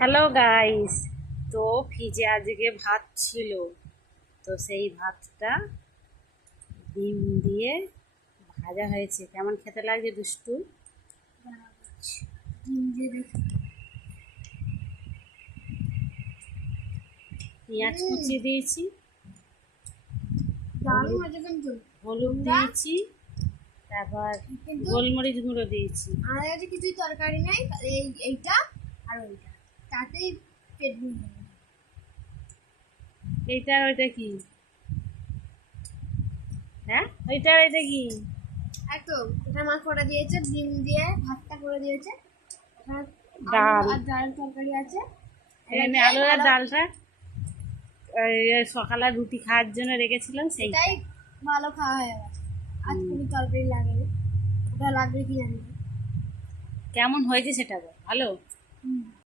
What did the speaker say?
Hello guys, তো ফ্রিজে আজকে ভাত ছিল, তো সেই ভাতটা ডিম দিয়ে ভাজা হয়েছে। কেমন খেতে লাগছে দুষ্টু? পেঁয়াজ কুচিয়ে দিয়েছি, হলুদ দিয়েছি, তারপর গোলমরিচ গুঁড়ো দিয়েছি। আমাদের কাছে কিছুই তরকারি নাই, এইটা আর ওইটা, তাতেই পেট ভরে যাবে। এইটা আর ওইটা কি? হ্যাঁ, ওইটা আর ওইটা কি? একদম এটা মা করে দিয়েছে, ডিম দিয়ে ভাতটা করে দিয়েছে, ডাল, আর ডাল তরকারি আছে। এখানে আলু আর ডালটা সকালে রুটি খাওয়ার জন্য রেখেছিলাম, সেইটাই এটাই ভালো খাওয়া হয়ে গেছে। আজ কোনো তরকারি লাগেনি, ওটা লাগবে কি জানি না। কেমন হয়েছে সেটা বল। ভালো?